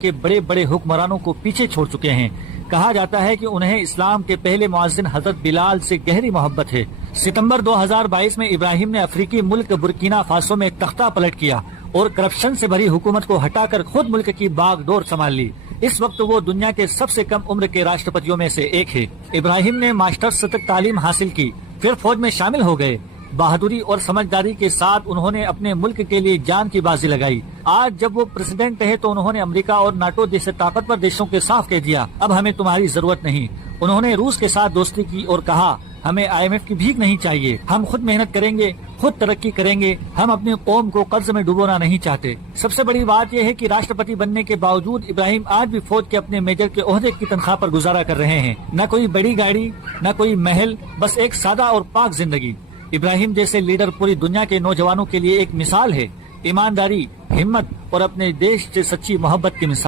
کے بڑے بڑے حکمرانوں کو پیچھے چھوڑ چکے ہیں۔ کہا جاتا ہے کہ انہیں اسلام کے پہلے مؤذن حضرت بلال سے گہری محبت ہے۔ ستمبر 2022 میں ابراہیم نے افریقی ملک برکینا فاسو میں تختہ پلٹ کیا اور کرپشن سے بھری حکومت کو ہٹا کر خود ملک کی باغ ڈور سنبھال لی۔ اس وقت وہ دنیا کے سب سے کم عمر کے راشٹرپتیوں میں سے ایک ہے۔ ابراہیم نے ماسٹرز تک تعلیم حاصل کی، پھر فوج میں شامل ہو گئے۔ بہادری اور سمجھداری کے ساتھ انہوں نے اپنے ملک کے لیے جان کی بازی لگائی۔ آج جب وہ پریزیڈنٹ ہے تو انہوں نے امریکہ اور ناٹو جیسے طاقتور دیشوں کے صاف کہہ دیا، اب ہمیں تمہاری ضرورت نہیں۔ انہوں نے روس کے ساتھ دوستی کی اور کہا، ہمیں IMF کی بھیک نہیں چاہیے، ہم خود محنت کریں گے، خود ترقی کریں گے، ہم اپنی قوم کو قرض میں ڈبونا نہیں چاہتے۔ سب سے بڑی بات یہ ہے کہ راشٹرپتی بننے کے باوجود ابراہیم آج بھی فوج کے اپنے میجر کے عہدے کی تنخواہ پر گزارا کر رہے ہیں۔ نہ کوئی بڑی گاڑی، نہ کوئی محل، بس ایک سادہ اور پاک زندگی۔ ابراہیم جیسے لیڈر پوری دنیا کے نوجوانوں کے لیے ایک مثال ہے، ایمانداری، ہمت اور اپنے دیش سے سچی محبت کی مثال۔